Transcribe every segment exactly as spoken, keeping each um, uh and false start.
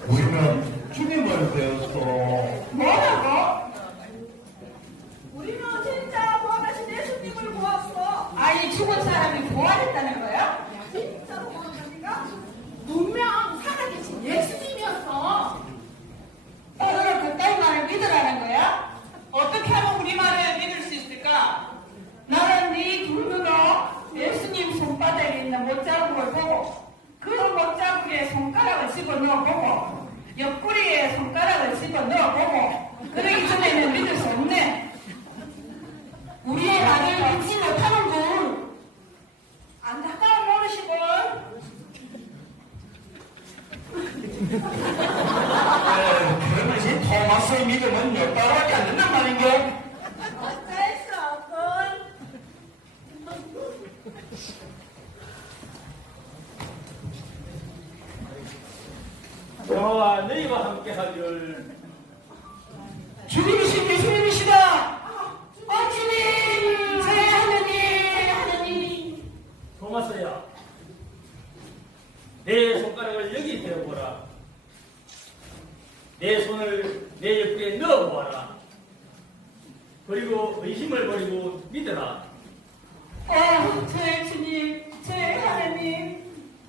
우리는 주님을 배웠어. 뭐라고? 우리는 진짜 부활하신 예수님을 보았어. 아니 죽은 사람이 부활했다는 거야? 진짜로 보았다니까? 분명 살아계신 예수님이었어. 너는 그따위 말을 믿으라는 거야? 어떻게 하면 우리 말을 믿을 수 있을까? 나는 네 둘러가 예수님 손바닥에 있는 못자국을 보고 그 못자국에 손가락을 집어넣어보고 옆구리에 손가락을 집어넣어보고 그러기 전에는 믿을 수 없네. 우리의 말을 믿지 못하는군. 안타까운 노릇이군. 그러면 이 토마스의 믿음은 몇 달밖에 안 된단 말인게? 어쩔 수 없군. 저와 너희와 함께 하기를. 주님이신 예수님이시다. 아, 주님, 제 하느님, 하느님. 토마스야, 내 손가락을 여기 대어보라. 내 손을 내 옆구리에 넣어보아라. 그리고 의심을 버리고 믿어라. 아, 제 주님, 제 하느님.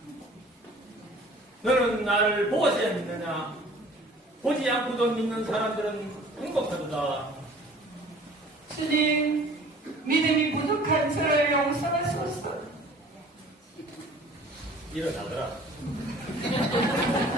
너는 나를 보고서야 믿느냐? 보지 않고도 믿는 사람들은 행복하도다. 주님, 믿음이 부족한 저를 용서하소서. 일어나더라.